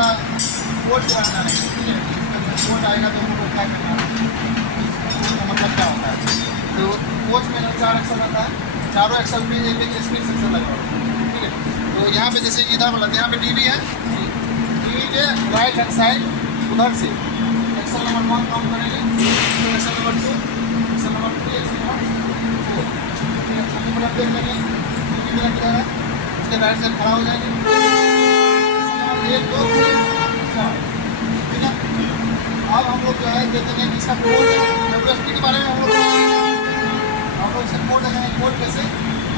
इसका कोड गिराना नहीं, ठीक है। कोड आएगा तो हमको क्या करना है, इसका मतलब क्या होता है। तो कोच में 4 एक्सल रहता है, चारों एक्सल में एक एक स्पीड सेंसर लगा होता है, ठीक है। तो यहाँ पे जैसे इधर वाला यहाँ पे टीवी है, टीवी के राइट हैंड साइड उधर से एक्सल नंबर 1 काउंट करेंगे, axle number 2, axle number 3, axle number 4, axle number देख लेंगे किधर है, उसके राइट साइड खड़ा हो जाएंगे, एक्सल नंबर 1, 2, 3, 4, ठीक है। अब हम लोग जो है कहते हैं कि इसका कोड WSP के बारे में हम लोग इससे कोड देखेंगे, कोड कैसे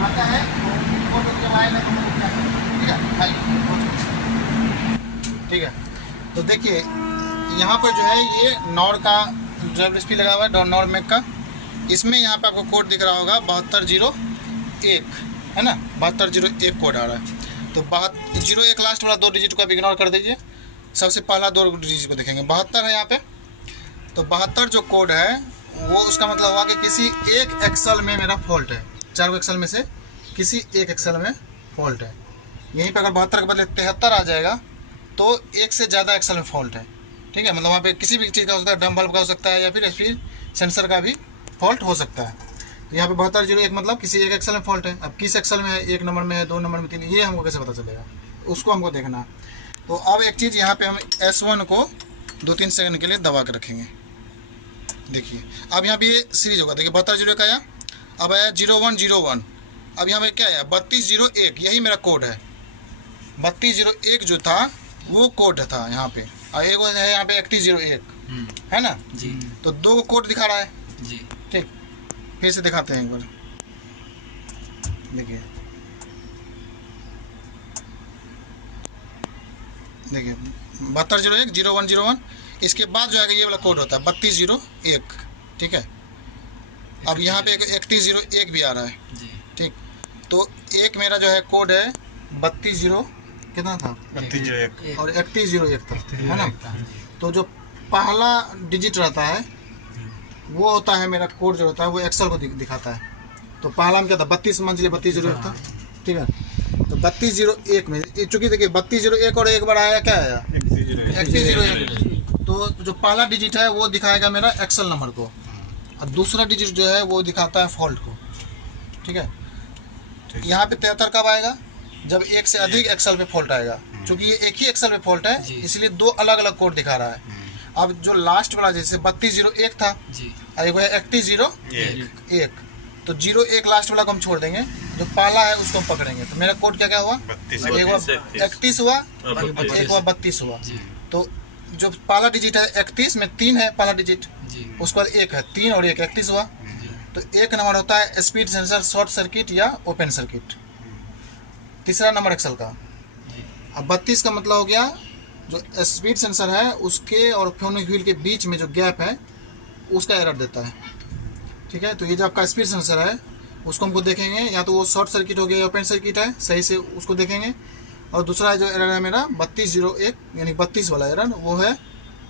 आता है, कोड के लाइन है हम लोग क्या करें, ठीक है। ठीक है, तो देखिए यहाँ पर जो है ये नॉर का WSP लगा हुआ है, नॉर मैक का। इसमें यहाँ पे आपको कोड दिख रहा होगा 7201, है ना, 7201 कोड आ रहा है। तो 01 लास्ट वाला 2 डिजिट को आप इग्नोर कर दीजिए, सबसे पहला 2 डिजिट को देखेंगे। 72 है यहाँ पे, तो 72 जो कोड है वो उसका मतलब हुआ कि किसी एक एक्सल में मेरा फॉल्ट है, 4 एक्सल में से किसी एक एक्सल में फॉल्ट है। यहीं पे अगर 72 के बदले 73 आ जाएगा तो एक से ज़्यादा एक्सल में फॉल्ट है, ठीक है। मतलब वहाँ पे किसी भी चीज़ का हो सकता है, डम बल्ब का हो सकता है या फिर स्पीड सेंसर का भी फॉल्ट हो सकता है। तो यहाँ पे 7201 मतलब किसी एक एक्सल में फॉल्ट है। अब किस एक्सल में है, 1 नंबर में है, 2 नंबर में, 3, ये हमको कैसे पता चलेगा, उसको हमको देखना है। तो अब एक चीज़ यहाँ पे हम S1 को 2-3 सेकंड के लिए दबा के रखेंगे। देखिए अब यहाँ पे ये सीरीज होगा, देखिए 7201 का आया, अब आया 0101, अब यहाँ पे क्या आया 3201, यही मेरा कोड है। 3201 जो था वो कोड था यहाँ पे, और एक है यहाँ पे 3101, है ना जी। तो 2 कोड दिखा रहा है जी, ठीक। फिर से दिखाते हैं एक बार, देखिए 7201 0101, इसके बाद जो है ये वाला कोड होता है 3201, ठीक है। अब यहाँ पे 3101 भी आ रहा है जी, ठीक। तो एक मेरा जो है कोड है 32 कितना था, 3201 और 3101 था, है ना। तो जो पहला डिजिट रहता है वो होता है मेरा कोड जो होता है वो एक्सल को दिखाता है। तो पहला में क्या था 32 मान लीजिए 3201 था, ठीक है। तो 3201 में चूँकि देखिए 3201 और एक बार आया क्या आया 3101, तो जो पहला डिजिट है वो दिखाएगा मेरा एक्सल नंबर को, और दूसरा डिजिट जो है वो दिखाता है फॉल्ट को, ठीक है। यहाँ पे 73 कब आएगा, जब एक से अधिक एक्सल पे फॉल्ट आएगा। चूँकि ये एक ही एक्सल में फॉल्ट है इसलिए 2 अलग अलग कोड दिखा रहा है। अब जो लास्ट वाला जैसे 3201 था और एक है 3101, तो 01 लास्ट वाला को हम छोड़ देंगे, जो पहला है उसको हम पकड़ेंगे। तो मेरा कोड क्या क्या हुआ, एक हुआ 31 हुआ, एक हुआ 32 हुआ। तो जो पहला डिजिट है 31 में 3 है पहला डिजिट, उसके बाद 1 है, 3 और 1 31 हुआ। तो 1 नंबर होता है स्पीड सेंसर शॉर्ट सर्किट या ओपन सर्किट, तीसरा नंबर एक्सल का। अब 32 का मतलब हो गया जो स्पीड सेंसर है उसके और फोनिक व्हील के बीच में जो गैप है उसका एरर देता है, ठीक है। तो ये जो आपका स्पीड सेंसर है उसको हमको देखेंगे, या तो वो शॉर्ट सर्किट हो गया या ओपन सर्किट है, सही से उसको देखेंगे। और दूसरा जो एरर है मेरा 3201 यानी 32 वाला एरर, वो है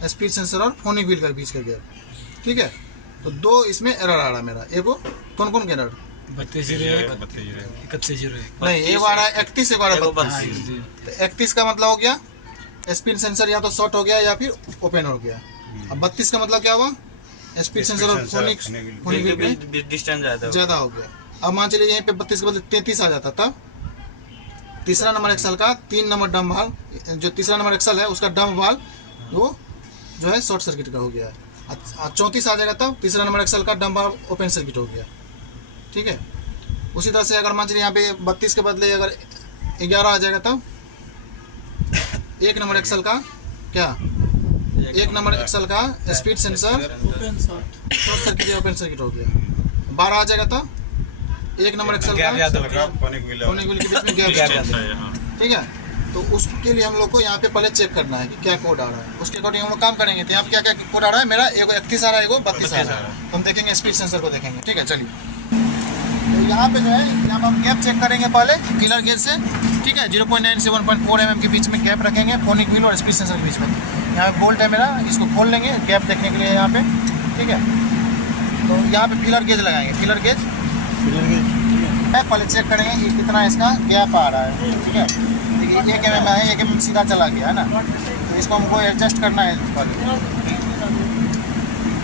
स्पीड सेंसर और फोनिक व्हील के बीच का गैप, ठीक है। तो 2 इसमें एरर आ रहा है मेरा। एक कौन कौन के एरर 3201 नहीं, एक आ रहा है 31, एक आ रहा है 32। तो 31 का मतलब हो गया स्पीड सेंसर या तो शॉर्ट हो गया या फिर ओपन हो गया। अब 32 का मतलब क्या हुआ, स्पीड सेंसर और फोनिक डिस्टेंस ज़्यादा हो गया। अब मान चलिए यहीं पे 32 के बदले 33 आ जाता, तब तीसरा नंबर एक्सल का 3 नंबर डम वाल, जो तीसरा नंबर एक्सल है उसका डम वाल वो जो है शॉर्ट सर्किट का हो गया है। 34 आ जाएगा तब तीसरा नंबर एक्सल का डम वाल ओपन सर्किट हो गया, ठीक है। उसी तरह से अगर मान चलिए यहाँ पे 32 के बदले अगर 11 आ जाएगा तब 1 नंबर एक्सल का क्या, 1 नंबर एक्सल का स्पीड सेंसर शॉर्ट सर्किट या ओपन सर्किट हो गया। 12 आ जाएगा तब 1 नंबर एक्सल का फोनिक व्हील के बीच में गैप, ठीक है। तो उसके लिए हम लोग को यहाँ पे पहले चेक करना है कि क्या कोड आ रहा है, उसके अकॉर्डिंग हम लोग काम करेंगे। तो यहाँ पे क्या क्या कोड आ रहा है मेरा, एगो 31 आ रहा है, एगो 32 आ रहा है। तो हम देखेंगे स्पीड सेंसर को देखेंगे, ठीक है। चलिए तो यहाँ पे जो है यहाँ पे हम गैप चेक करेंगे पहले किलर गेज से, ठीक है। 0.9 से 1.4 mm के बीच में गैप रखेंगे फोनिक व्हील और स्पीड सेंसर के बीच में। यहाँ पे बोल्ट है मेरा, इसको खोल लेंगे गैप देखने के लिए यहाँ पे, ठीक है। तो यहाँ पे फिलर गेज लगाएंगे, फिलर गेज पहले चेक करेंगे कि कितना इसका गैप आ रहा है, ठीक है। देखिए 1 mm है, 1 mm सीधा चला गया है ना। इसको हमको एडजस्ट करना है।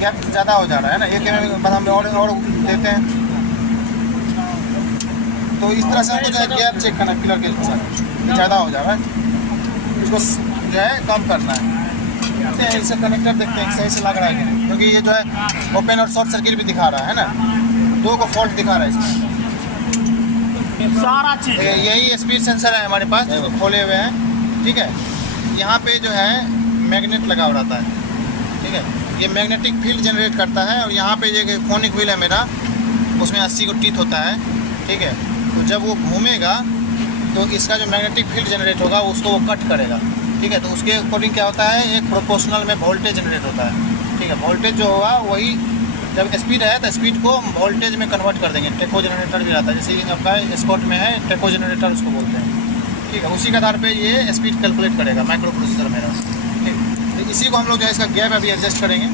गैप ज़्यादा हो जा रहा है ना, एक mm बाद हम और देते हैं। तो इस तरह से हमको जो है गैप चेक करना है पिलर के साथ, ज़्यादा हो जा रहा है, इसको जो है कम करना है। इससे कनेक्टर देखते हैं सही से लग रहा है कि नहीं, क्योंकि ये जो है ओपन और शॉर्ट सर्किट भी दिखा रहा है ना, दो को फॉल्ट दिखा रहा है इसमें। सारा चीज यही स्पीड सेंसर है हमारे पास, खोले हुए हैं, ठीक है। यहाँ पे जो है मैग्नेट लगा हुआ रहता है, ठीक है। ये मैग्नेटिक फील्ड जनरेट करता है, और यहाँ पे जो फोनिक व्हील है मेरा, उसमें 80 को टीथ होता है, ठीक है। तो जब वो घूमेगा तो इसका जो मैग्नेटिक फील्ड जनरेट होगा उसको वो कट करेगा, ठीक है। तो उसके अकॉर्डिंग क्या होता है, एक प्रोपोर्शनल में वोल्टेज जनरेट होता है, ठीक है। वोल्टेज जो होगा वही, जब स्पीड है तो स्पीड को वोल्टेज में कन्वर्ट कर देंगे। टेको जनरेटर भी आता है, जैसे आपका स्कॉट में है टेको जनरेटर उसको बोलते हैं, ठीक है। उसी के आधार पे ये स्पीड कैलकुलेट करेगा माइक्रो प्रोसेसर मेरा, ठीक है। तो इसी को हम लोग जो है इसका गैप अभी एडजस्ट करेंगे।